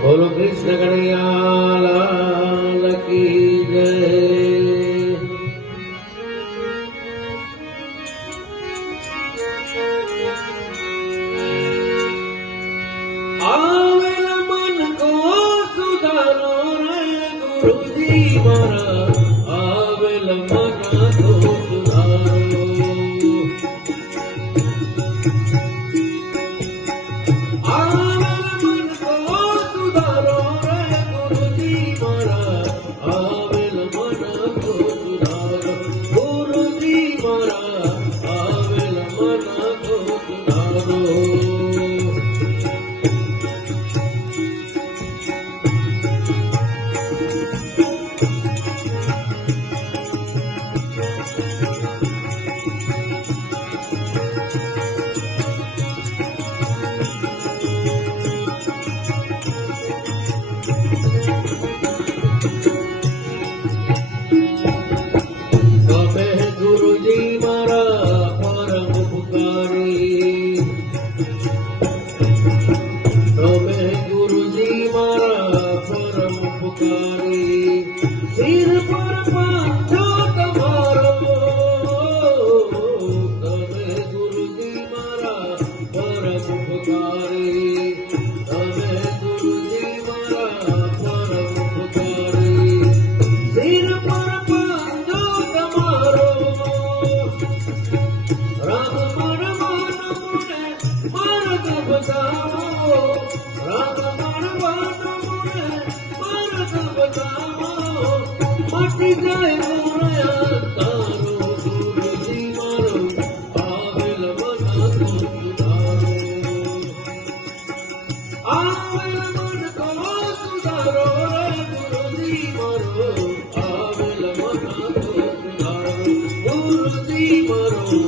बोलो कृष्ण कन्हैया लाल की जय। आवेला मन को सुधारो रे गुरुजी मारा, आवेला मन को सुधारो। आवेला मन को सुधारो रे गुरुजी मारा, आवेला मन को सुधारो। गुरुजी मारा, आवेला मन को सुधारो। सिर पर पाछो तुम्हारो, तमे गुरुजी मारा परम उपकारी। तमे गुरुजी मारा परम उपकारी। सिर पर पाछो तुम्हारो, राम मन मन मुने मर्द बताओ। राम मन मन मुने मर्द बताओ। मटी जाए मोरया तारो, गुरुजी मारो, आवेल मन को सुधारो। आवेल मन को सुधारो रे गुरुजी मारो, आवेल मन को सुधारो। गुरुजी मारो,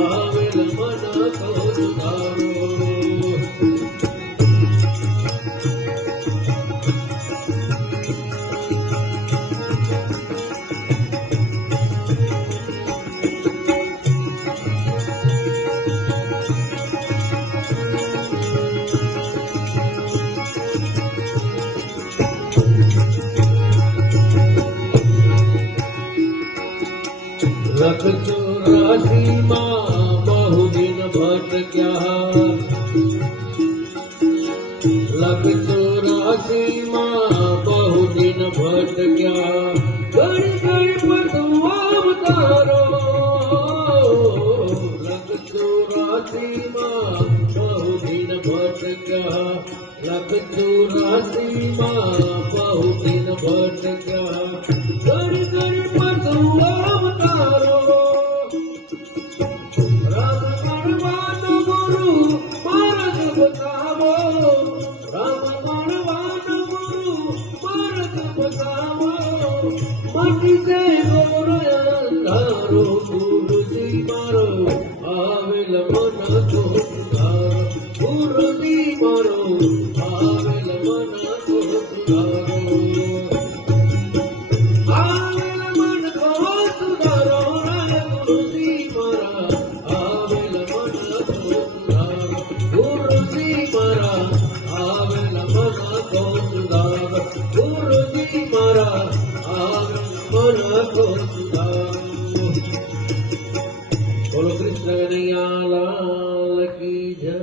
आवेल मन को सुधारो। लख 84 माँ बहु दिन भटक्या। लख 84 माँ बहु दिन भटक्या। घड़ी घड़ी पर तुम अवतारो। लख 84 माँ बहु दिन भटक्या। लख 84 माँ बहु दिन भटक्या। घड़ी घड़ी पर तुम अवतारो। राम मनवान गुरु मर्द बतावो। राम मनवान गुरु मर्द बतावो। मटी से मोरया तारो, गुरुजी मारो, आवेल मन को सुधारो। गुरुजी मारो, आवेल मन को सुधारो। आवेल मन को सुधारो रे गुरुजी मारा, आवेल मन को सुधारो। गुरुजी मारा, आवेल मन को सुधारो। गुरुजी मारा, आवेल मन को सुधारो। बोलो कृष्ण कन्हैया लाल की जय।